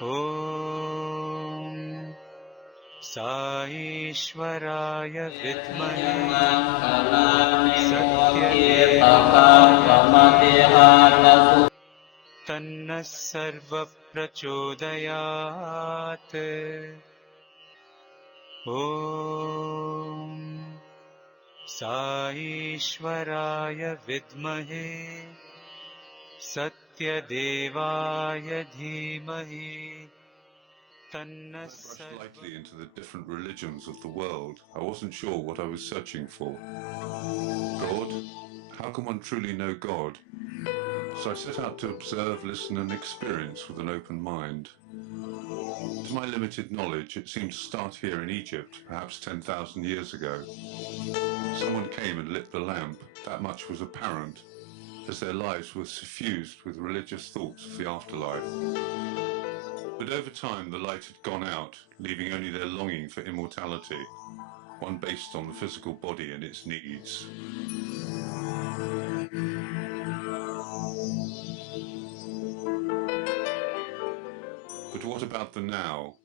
Om Sai-Chitravati Vidmahe Sathya Tanna Sarva Prachodayat. Om Sai-Chitravati Vidmahe Sathya Dhimahi Tanna I brushed lightly into the different religions of the world. I wasn't sure what I was searching for. God? How can one truly know God? So I set out to observe, listen and experience with an open mind. To my limited knowledge, it seemed to start here in Egypt, perhaps 10,000 years ago. Someone came and lit the lamp, that much was apparent, as their lives were suffused with religious thoughts of the afterlife. But over time the light had gone out, leaving only their longing for immortality, one based on the physical body and its needs. But what about the now?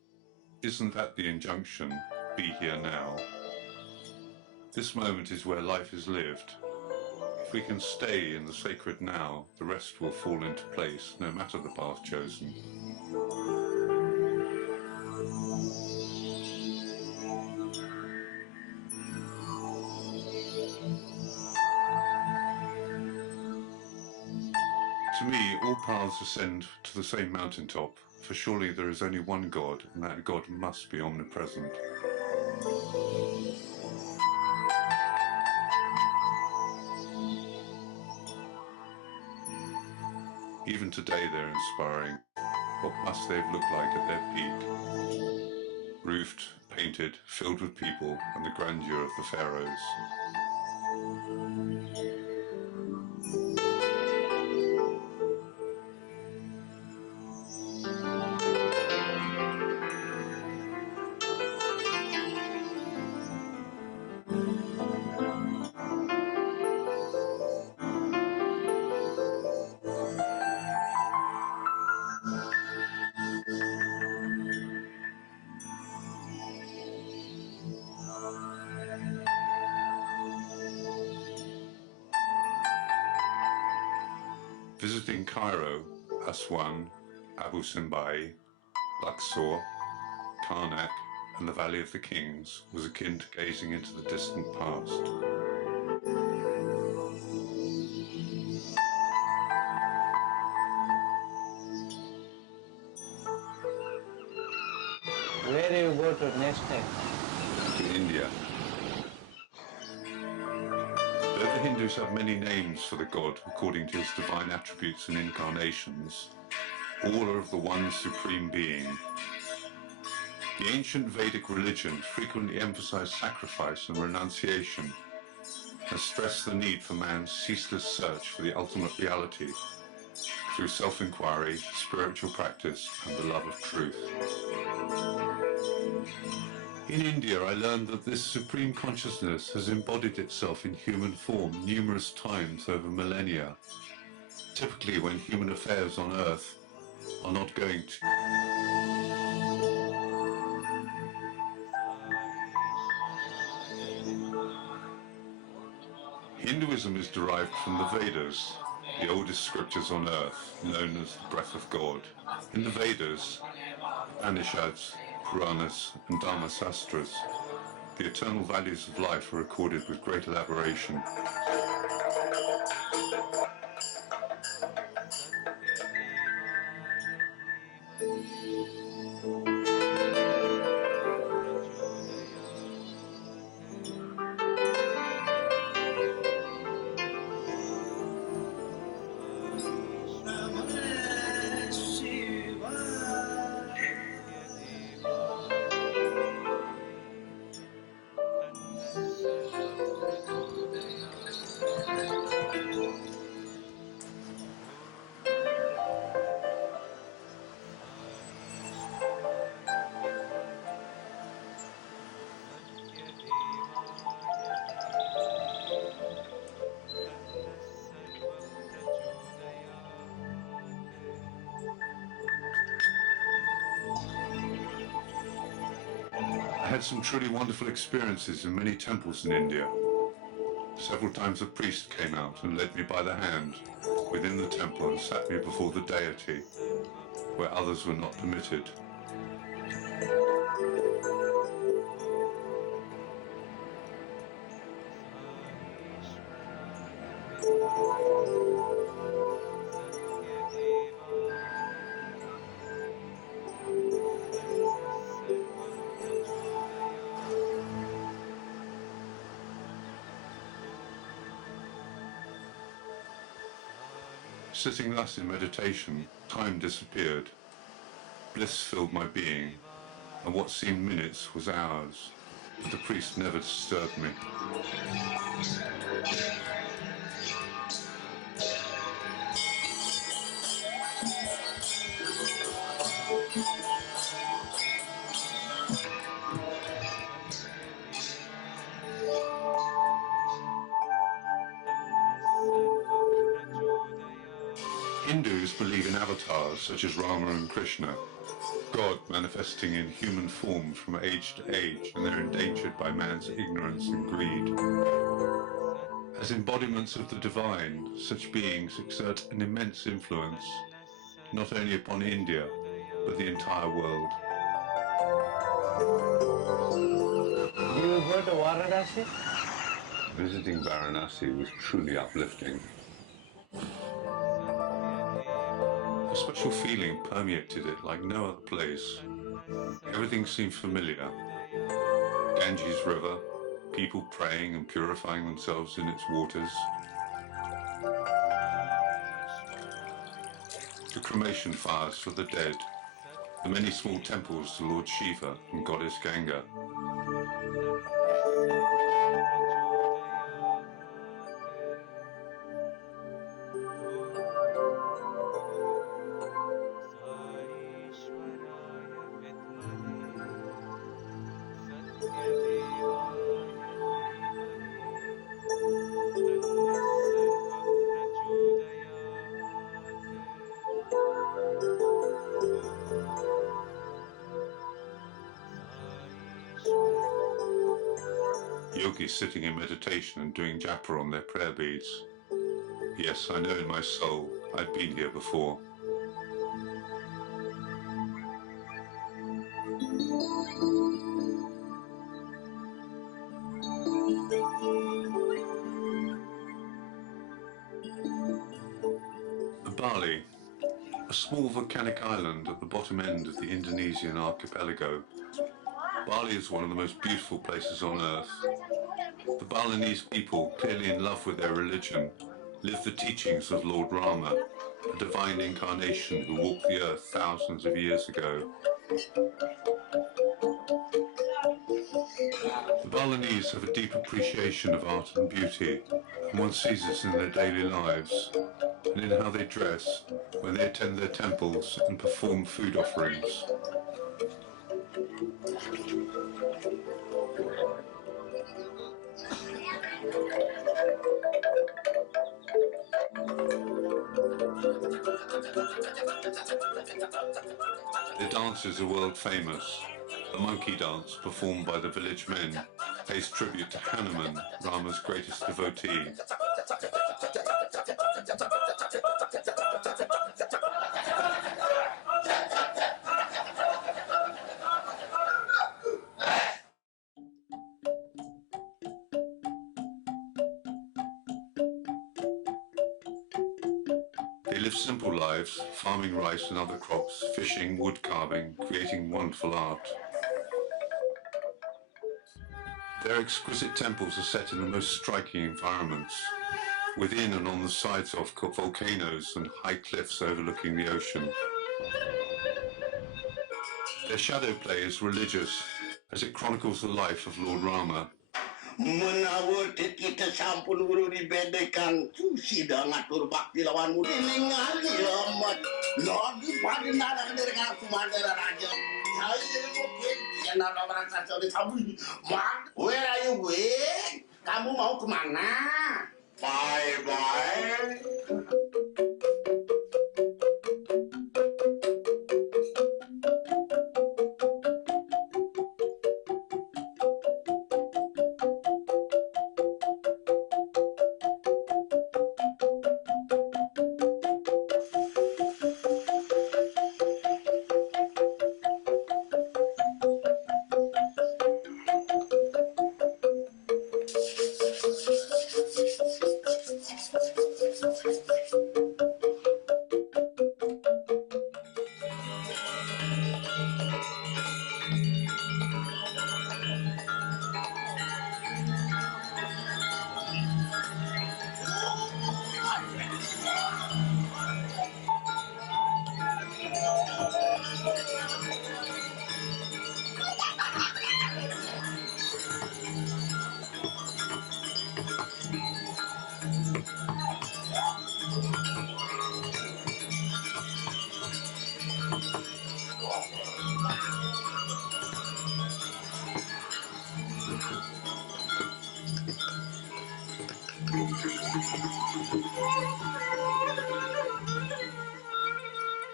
Isn't that the injunction, be here now? This moment is where life is lived. If we can stay in the sacred now, the rest will fall into place, no matter the path chosen. To me, all paths ascend to the same mountaintop, for surely there is only one God, and that God must be omnipresent. Even today they're inspiring. What must they have looked like at their peak? Roofed, painted, filled with people, and the grandeur of the pharaohs. Visiting Cairo, Aswan, Abu Simbay, Luxor, Karnak, and the Valley of the Kings was akin to gazing into the distant past. Where you go to next time? To India. Though the Hindus have many names for the god according to his divine attributes and incarnations, all are of the one supreme being. The ancient Vedic religion frequently emphasized sacrifice and renunciation, and stressed the need for man's ceaseless search for the ultimate reality through self-inquiry, spiritual practice, and the love of truth. In India, I learned that this supreme consciousness has embodied itself in human form numerous times over millennia, typically when human affairs on Earth are not going to. Hinduism is derived from the Vedas, the oldest scriptures on Earth, known as the breath of God. In the Vedas, Upanishads, Puranas, and Dharmasastras, the eternal values of life are recorded with great elaboration. had some truly wonderful experiences in many temples in India. Several times a priest came out and led me by the hand within the temple and sat me before the deity, where others were not permitted. Sitting thus in meditation, time disappeared. Bliss filled my being, and what seemed minutes was hours, but the priest never disturbed me. Hindus believe in avatars such as Rama and Krishna, God manifesting in human forms from age to age, and they're endangered by man's ignorance and greed. As embodiments of the divine, such beings exert an immense influence, not only upon India, but the entire world. Do you go to Varanasi? Visiting Varanasi was truly uplifting. A special feeling permeated it like no other place. Everything seemed familiar. Ganges River, people praying and purifying themselves in its waters. The cremation fires for the dead. The many small temples to Lord Shiva and Goddess Ganga. Yogis sitting in meditation and doing japa on their prayer beads. Yes, I know in my soul I'd been here before. Bali, a small volcanic island at the bottom end of the Indonesian archipelago. Bali is one of the most beautiful places on earth. The Balinese people, clearly in love with their religion, live the teachings of Lord Rama, a divine incarnation who walked the earth thousands of years ago. The Balinese have a deep appreciation of art and beauty, and one sees this in their daily lives, and in how they dress when they attend their temples and perform food offerings. Their dances are world famous. The monkey dance, performed by the village men, pays tribute to Hanuman, Rama's greatest devotee. They live simple lives, farming rice and other crops, fishing, wood carving, creating wonderful art. Their exquisite temples are set in the most striking environments, within and on the sides of volcanoes and high cliffs overlooking the ocean. Their shadow play is religious, as it chronicles the life of Lord Rama. Menawa kita sampun ulu dibedekan sudah ngatur bakti lawanmu ningali amat lagi pada narang dengan kumandara raja saya mungkin yang ada orang saja di samping where are you going? Kamu mau kemana? Bye bye.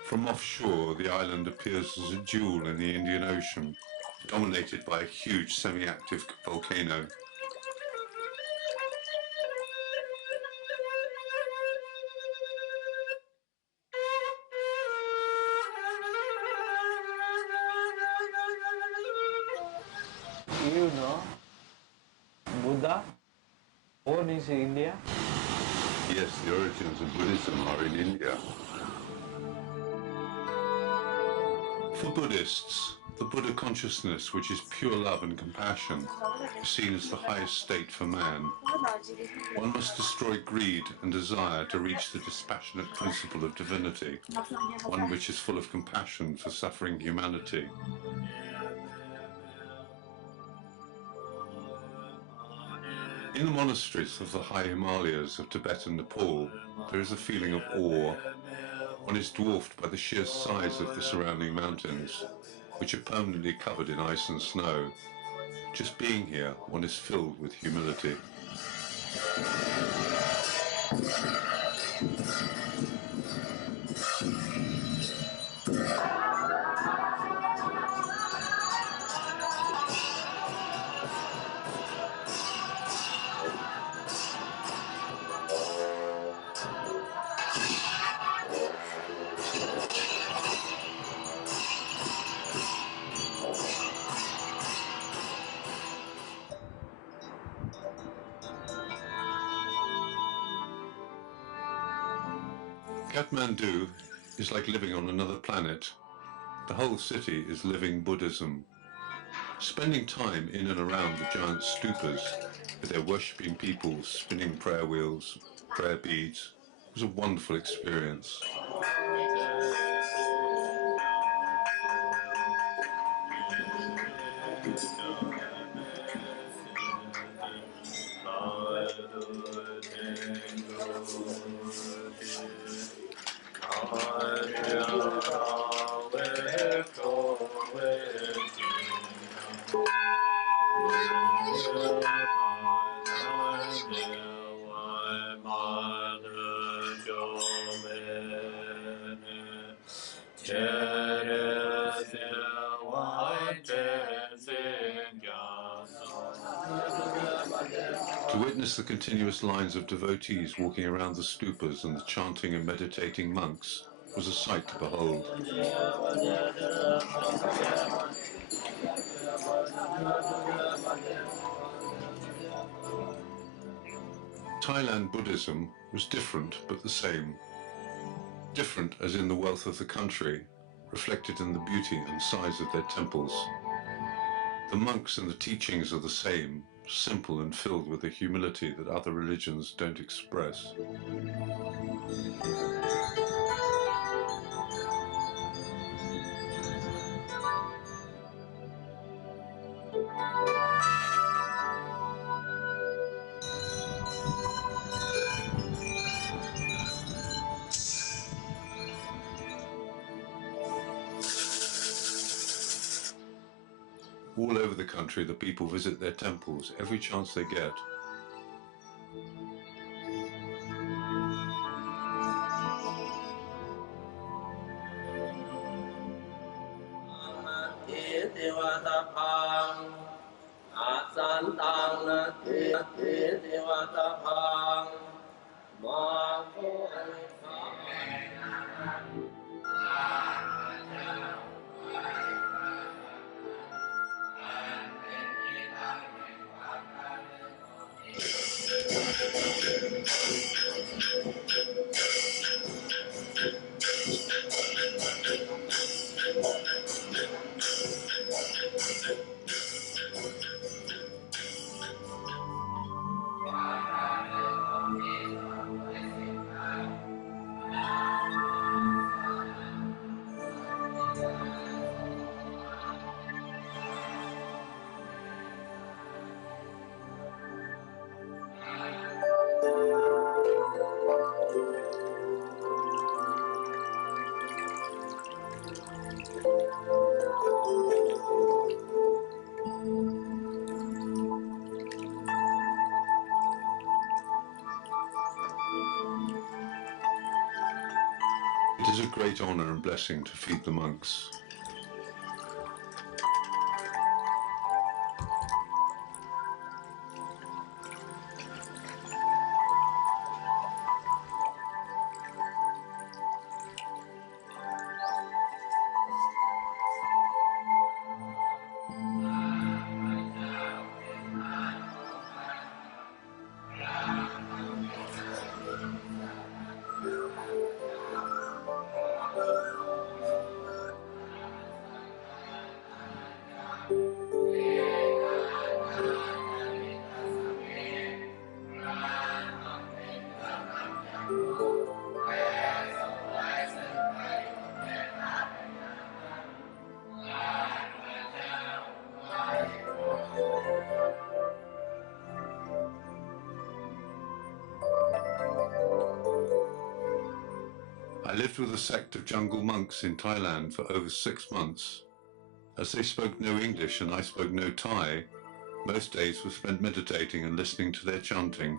From offshore, the island appears as a jewel in the Indian Ocean, dominated by a huge semi-active volcano. You know, Buddha born in India. Yes, the origins of Buddhism are in India. For Buddhists, the Buddha consciousness, which is pure love and compassion, is seen as the highest state for man. One must destroy greed and desire to reach the dispassionate principle of divinity, one which is full of compassion for suffering humanity. In the monasteries of the high Himalayas of Tibet and Nepal, there is a feeling of awe. One is dwarfed by the sheer size of the surrounding mountains, which are permanently covered in ice and snow. Just being here, one is filled with humility. Kathmandu is like living on another planet. The whole city is living Buddhism. Spending time in and around the giant stupas, with their worshipping people spinning prayer wheels, prayer beads, was a wonderful experience. To witness the continuous lines of devotees walking around the stupas and the chanting and meditating monks was a sight to behold. Thailand Buddhism was different but the same. Different as in the wealth of the country, reflected in the beauty and size of their temples. The monks and the teachings are the same, simple and filled with a humility that other religions don't express. All over the country, the people visit their temples every chance they get. It is a great honor and blessing to feed the monks. I lived with a sect of jungle monks in Thailand for over 6 months. As they spoke no English and I spoke no Thai, most days were spent meditating and listening to their chanting.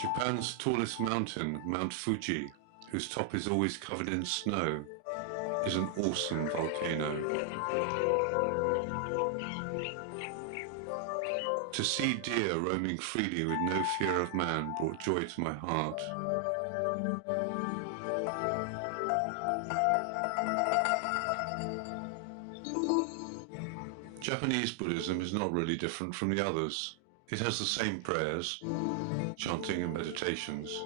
Japan's tallest mountain, Mount Fuji, whose top is always covered in snow, is an awesome volcano. To see deer roaming freely with no fear of man brought joy to my heart. Japanese Buddhism is not really different from the others. It has the same prayers, chanting and meditations.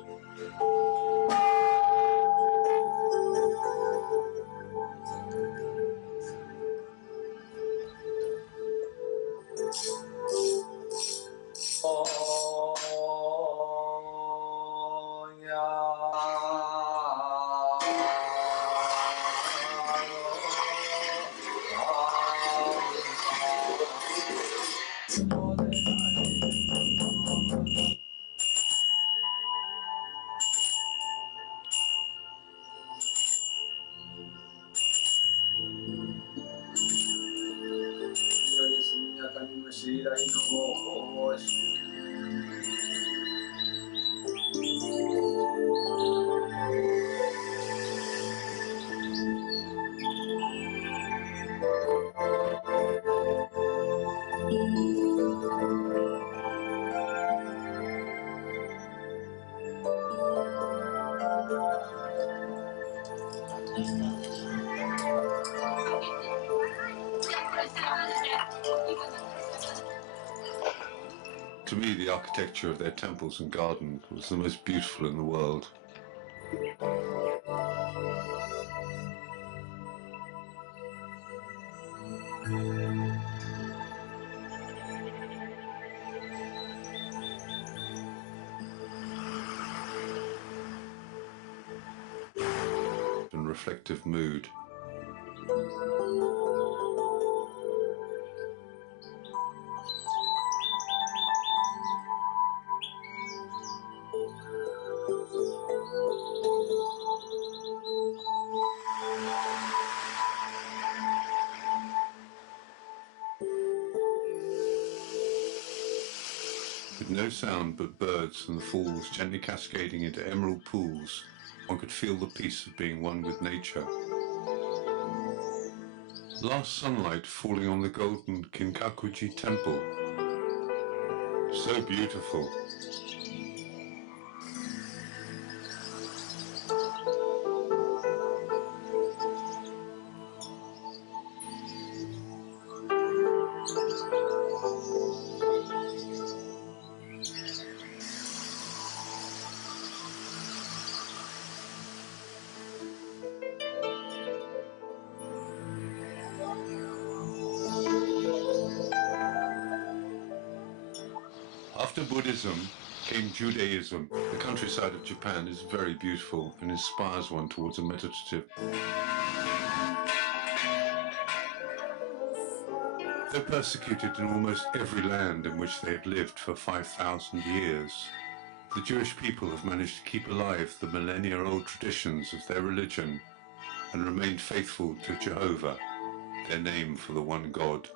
To me, the architecture of their temples and gardens was the most beautiful in the world. And reflective mood. With no sound but birds and the falls gently cascading into emerald pools, one could feel the peace of being one with nature. Last sunlight falling on the golden Kinkakuji temple. So beautiful. After Buddhism, came Judaism. The countryside of Japan is very beautiful and inspires one towards a meditative. Though persecuted in almost every land in which they have lived for 5,000 years, the Jewish people have managed to keep alive the millennia-old traditions of their religion and remained faithful to Jehovah, their name for the one God.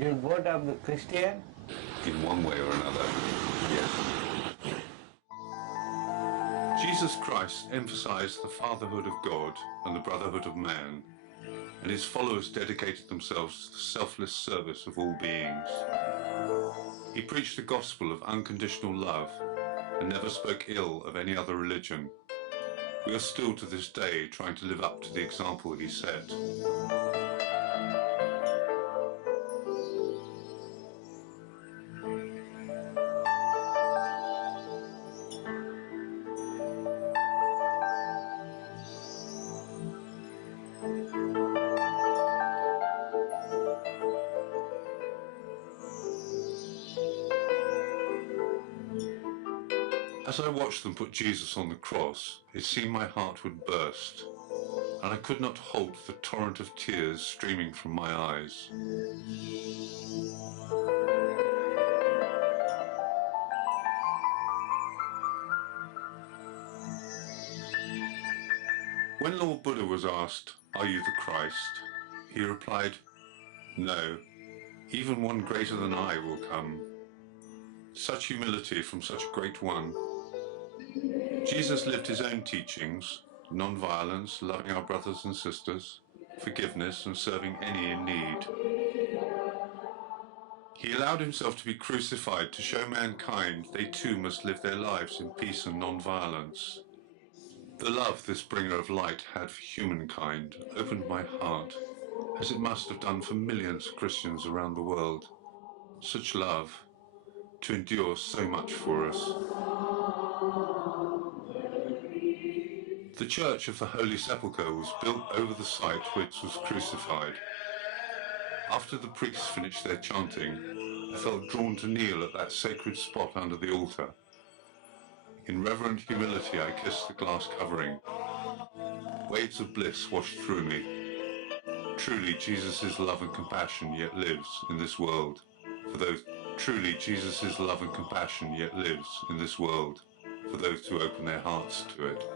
You vote of the Christian? In one way or another, yes. Jesus Christ emphasized the fatherhood of God and the brotherhood of man, and his followers dedicated themselves to the selfless service of all beings. He preached the gospel of unconditional love and never spoke ill of any other religion. We are still to this day trying to live up to the example he set. As I watched them put Jesus on the cross, it seemed my heart would burst, and I could not halt the torrent of tears streaming from my eyes. When Lord Buddha was asked, "Are you the Christ?" he replied, "No, even one greater than I will come." Such humility from such a great one. Jesus lived his own teachings, non-violence, loving our brothers and sisters, forgiveness and serving any in need. He allowed himself to be crucified to show mankind they too must live their lives in peace and non-violence. The love this bringer of light had for humankind opened my heart, as it must have done for millions of Christians around the world. Such love, to endure so much for us. The Church of the Holy Sepulchre was built over the site where Jesus was crucified. After the priests finished their chanting, I felt drawn to kneel at that sacred spot under the altar. In reverent humility, I kissed the glass covering. Waves of bliss washed through me. Truly, Jesus' love and compassion yet lives in this world. Truly, Jesus' love and compassion yet lives in this world for those who open their hearts to it.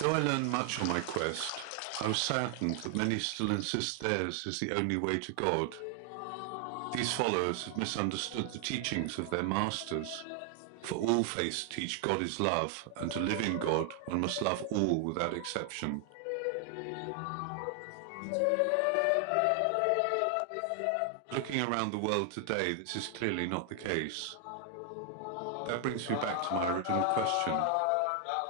Though I learned much on my quest, I was saddened that many still insist theirs is the only way to God. These followers have misunderstood the teachings of their masters. For all faiths teach God is love, and to live in God, one must love all without exception. Looking around the world today, this is clearly not the case. That brings me back to my original question.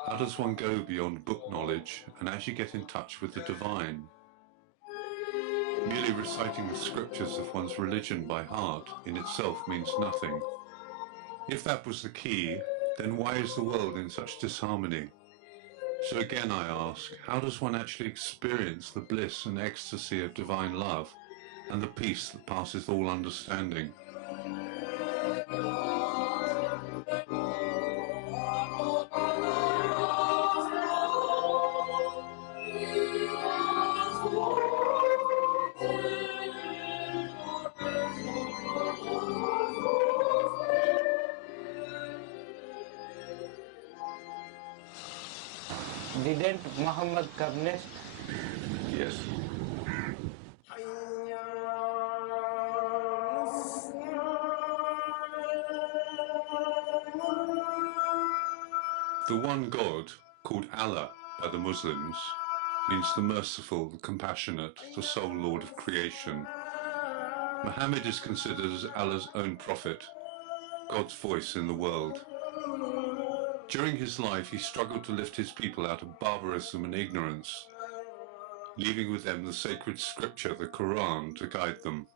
How does one go beyond book knowledge and actually get in touch with the divine? Merely reciting the scriptures of one's religion by heart in itself means nothing. If that was the key, then why is the world in such disharmony? So again I ask, how does one actually experience the bliss and ecstasy of divine love and the peace that passeth all understanding? Didn't Muhammad Kabnest? Yes. The one God, called Allah by the Muslims, means the merciful, the compassionate, the sole Lord of creation. Muhammad is considered as Allah's own prophet, God's voice in the world. During his life, he struggled to lift his people out of barbarism and ignorance, leaving with them the sacred scripture, the Quran, to guide them.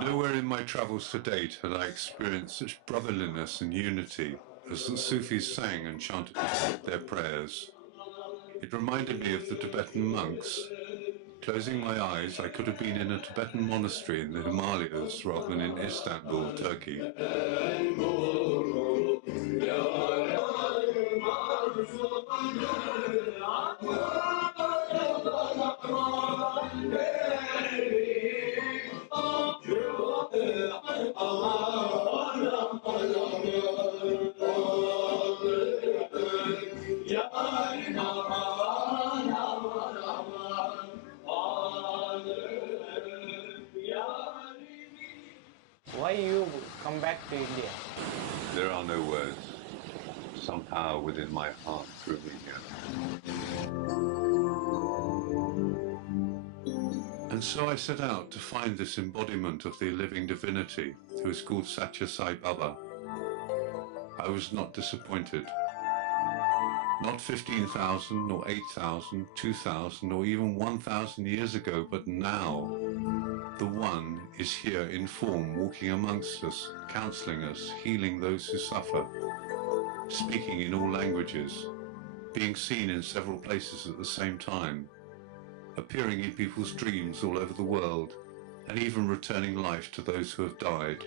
Nowhere in my travels to date had I experienced such brotherliness and unity as the Sufis sang and chanted their prayers. It reminded me of the Tibetan monks. Closing my eyes, I could have been in a Tibetan monastery in the Himalayas rather than in Istanbul, Turkey. Why you come back to India? There are no words. Some power within my heart drew me here. And so I set out to find this embodiment of the living divinity, who is called Sathya Sai Baba. I was not disappointed. Not 15,000, nor 8,000, 2,000, or even 1,000 years ago, but now. The One is here in form, walking amongst us, counseling us, healing those who suffer, speaking in all languages. being seen in several places at the same time, appearing in people's dreams all over the world, and even returning life to those who have died.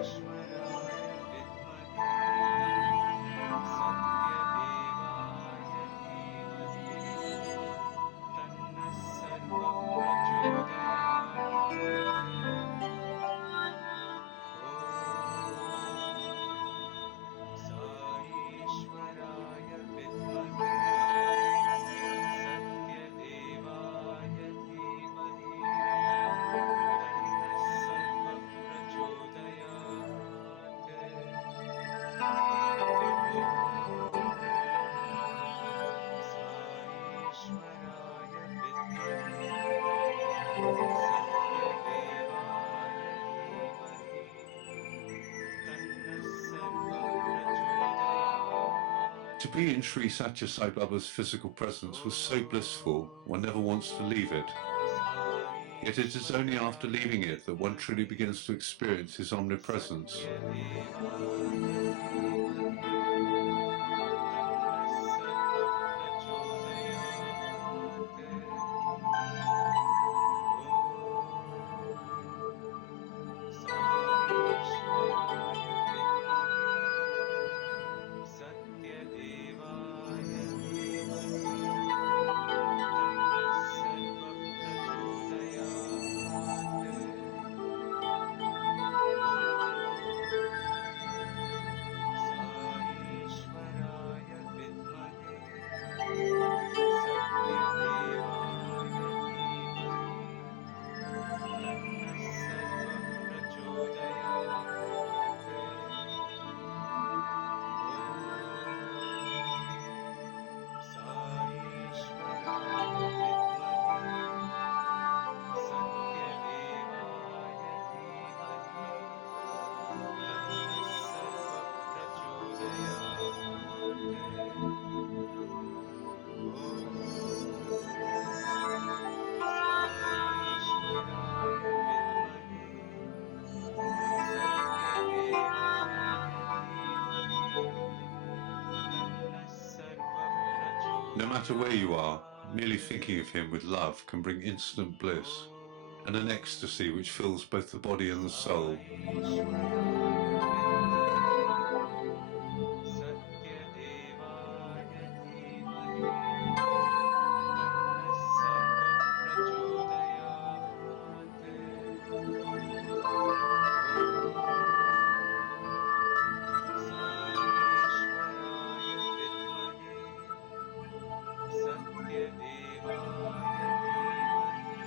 साईश्वराय विद्महे सत्यदेवाय धीमहि तन्नः सर्वः प्रचोदयात् साईश्वराय विद्महे सत्यदेवाय धीमहि तन्नः सर्वः प्रचोदयात् साईश्वराय विद्महे सत्यदेवाय धीमहि तन्नः सर्वः प्रचोदयात् साईश्वराय विद्महे सत्यदेवाय धीमहि तन्नः सर्वः प्रचोदयात् To be in Sri Sathya Sai Baba's physical presence was so blissful, one never wants to leave it. Yet it is only after leaving it that one truly begins to experience his omnipresence. साईश्वराय विद्महे सत्यदेवाय धीमहि तन्नः सर्वः प्रचोदयात् साईश्वराय विद्महे सत्यदेवाय धीमहि तन्नः सर्वः प्रचोदयात् साईश्वराय विद्महे सत्यदेवाय धीमहि तन्नः सर्वः साईश्वराय विद्महे सत्यदेवाय धीमहि तन्नः सर्वः No matter where you are, merely thinking of him with love can bring instant bliss, and an ecstasy which fills both the body and the soul. सत्यदेवाय धीमहि तन्नः सर्वः प्रचोदयात् साईश्वराय विद्महे सत्यदेवाय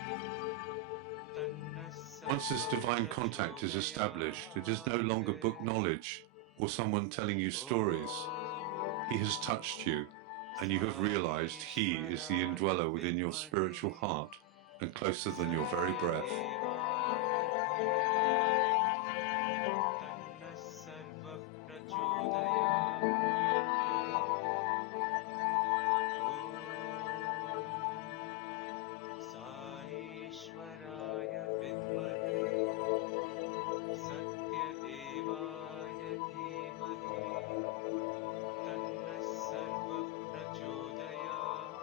धीमहि तन्नः Once this divine contact is established, it is no longer book knowledge or someone telling you stories. He has touched you, and you have realized he is the indweller within your spiritual heart and closer than your very breath. तन्नः सर्वः प्रचोदयात् साईश्वराय विद्महे सत्यदेवाय धीमहि तन्नः सर्वः प्रचोदयात्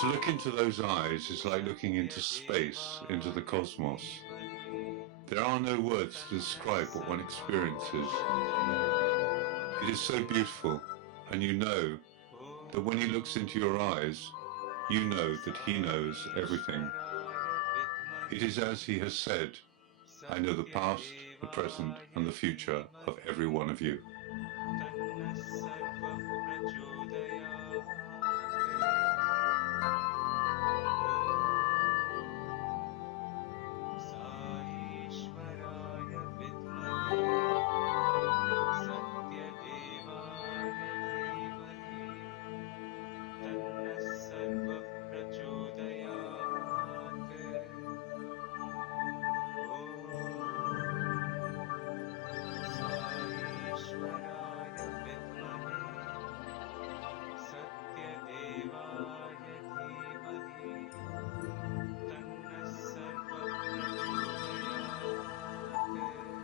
To look into those eyes is like looking into space, into the cosmos. There are no words to describe what one experiences. It is so beautiful, and you know that when he looks into your eyes, you know that he knows everything. It is as he has said, I know the past, the present, and the future of every one of you. Sai-Ishwaraya Vidmahe Sathya Devaya Dhimahi Tanna Sarva Prachodayat Sai-Ishwaraya Vidmahe Sathya Devaya Dhimahi Tanna Sarva Prachodayat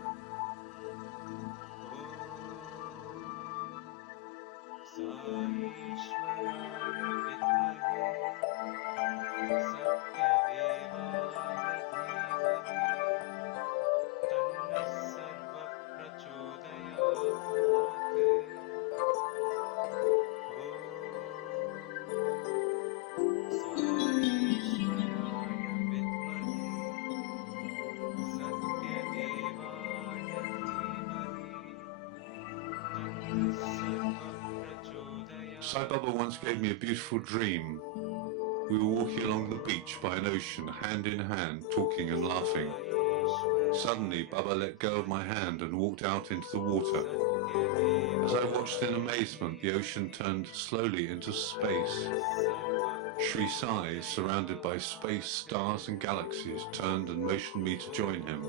Sai-Ishwaraya Vidmahe Satyadevaya Dhimahi Tanna Sarva Prachodayat Sai-Ishwaraya Vidmahe Satyadevaya Dhimahi Tanna Sarva Sai Baba once gave me a beautiful dream. We were walking along the beach by an ocean, hand in hand, talking and laughing. Suddenly, Baba let go of my hand and walked out into the water. As I watched in amazement, the ocean turned slowly into space. Sri Sai, surrounded by space, stars and galaxies, turned and motioned me to join him.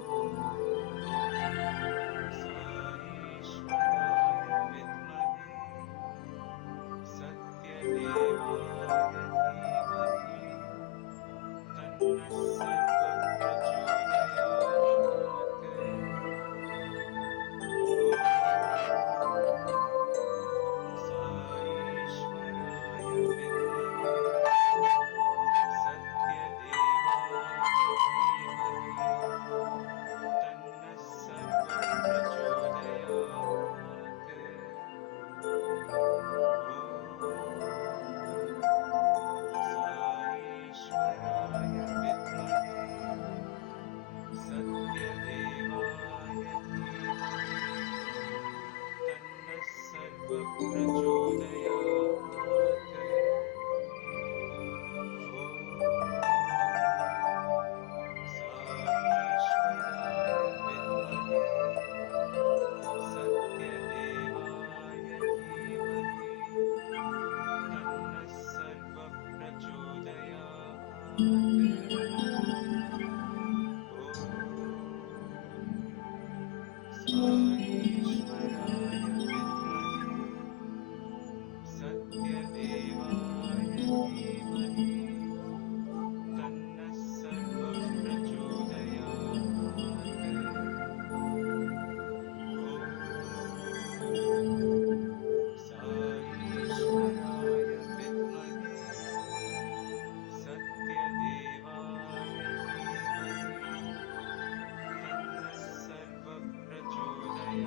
Sai-Ishwaraya Vidmahe Satyadevaya Dhimahi Tanna Sarva Prachodayat Sai-Ishwaraya Vidmahe Satyadevaya Dhimahi Tanna Sarva Prachodayat Sai-Ishwaraya Vidmahe Satyadevaya Dhimahi Tanna Sarva Prachodayat Sai-Ishwaraya Vidmahe Satyadevaya Dhimahi Tanna Sarva Prachodayat Sai-Ishwaraya Vidmahe Satyadevaya Dhimahi Tanna Sarva Prachodayat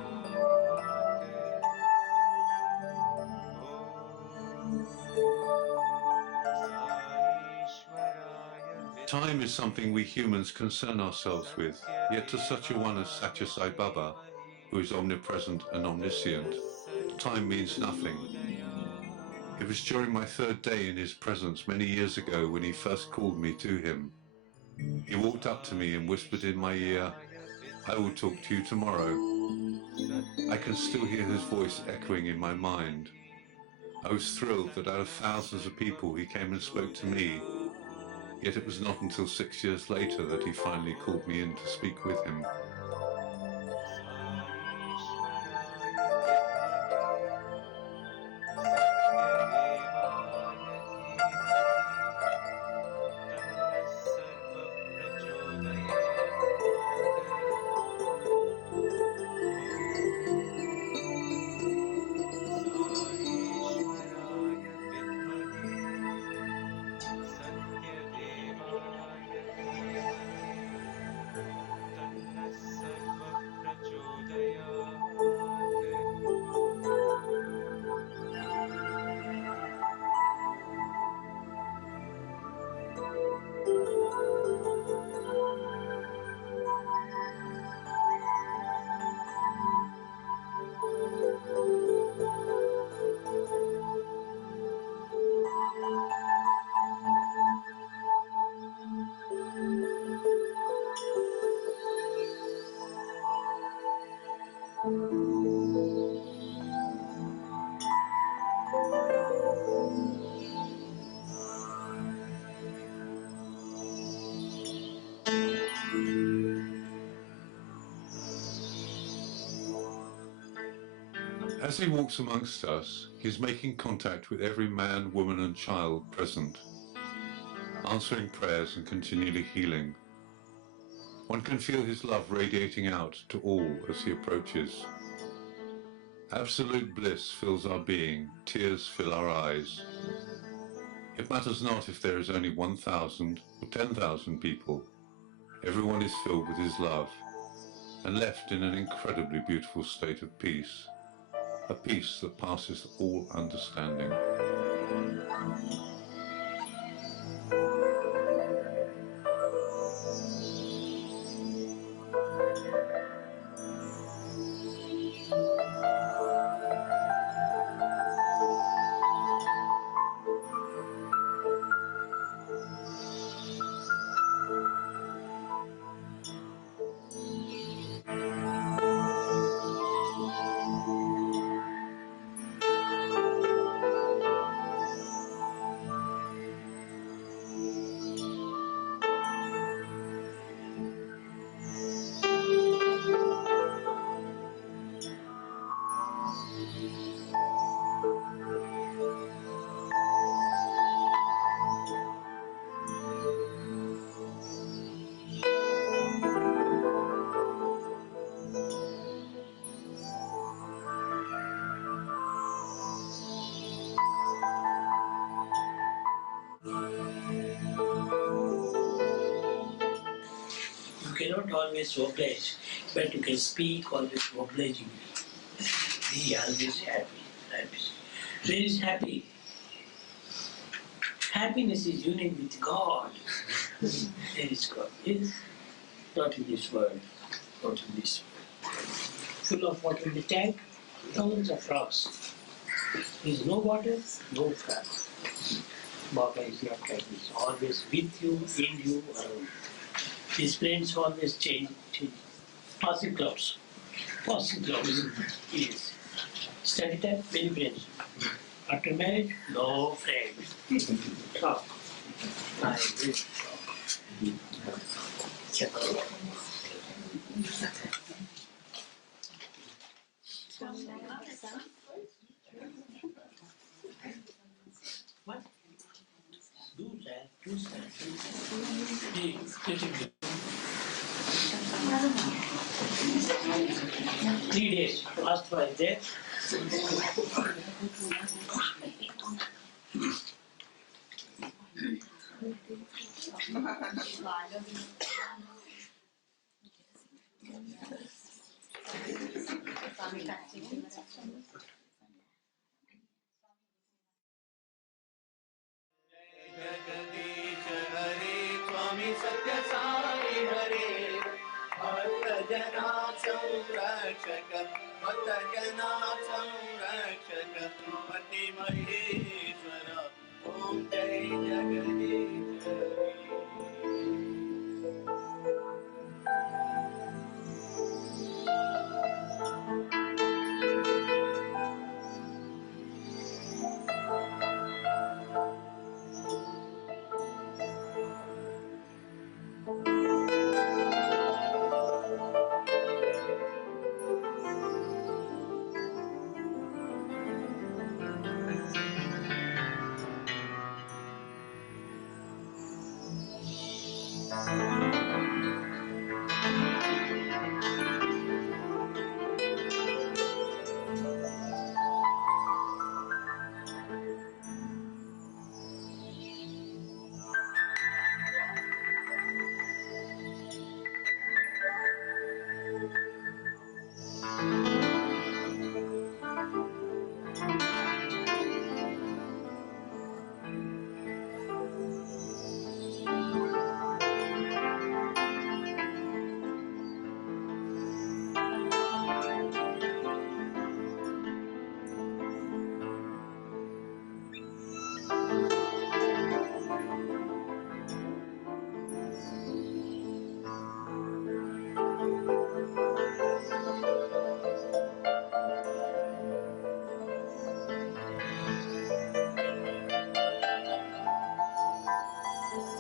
Sai-Ishwaraya Vidmahe Satyadevaya Dhimahi Tanna Sarva Sai-Ishwaraya Time is something we humans concern ourselves with, yet to such a one as Sathya Sai Baba, who is omnipresent and omniscient, time means nothing. It was during my third day in his presence many years ago when he first called me to him. He walked up to me and whispered in my ear, I will talk to you tomorrow. I can still hear his voice echoing in my mind. I was thrilled that out of thousands of people he came and spoke to me, yet it was not until 6 years later that he finally called me in to speak with him. As he walks amongst us, he is making contact with every man, woman and child present, answering prayers and continually healing. One can feel his love radiating out to all as he approaches. Absolute bliss fills our being, tears fill our eyes. It matters not if there is only 1,000 or 10,000 people. Everyone is filled with his love and left in an incredibly beautiful state of peace, a peace that passes all understanding. You cannot always oblige, but you can speak always obligingly. Be always happy. Where is happy? Happiness is union with God. There is God. Yes? Not in this world. Not in this world. Full of water in the tank, thousands of frogs. There is no water, no frog. Baba is not like this. Always with you, in you, around. His friends always change. Passing clouds. Yes. Study time, many friends. After marriage, no friends. Talk. I will talk. What? Do that. Hey, get it. 3 days. Last one is there. Jagdish हरे स्वामी सत्य साई हरे भक्त जना संरक्षक पति महेश्वर ओम जय जगदीश हरे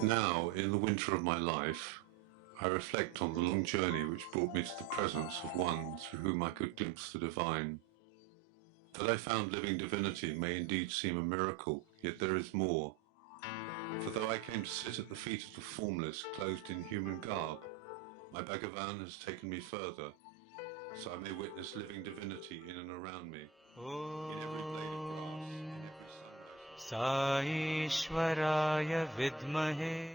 Now, in the winter of my life, I reflect on the long journey which brought me to the presence of one through whom I could glimpse the divine. That I found living divinity may indeed seem a miracle, yet there is more. For though I came to sit at the feet of the formless, clothed in human garb, my Bhagavan has taken me further, so I may witness living divinity in and around me, in every blade of grass, in every sunrise. Sai-Ishwaraya Vidmahe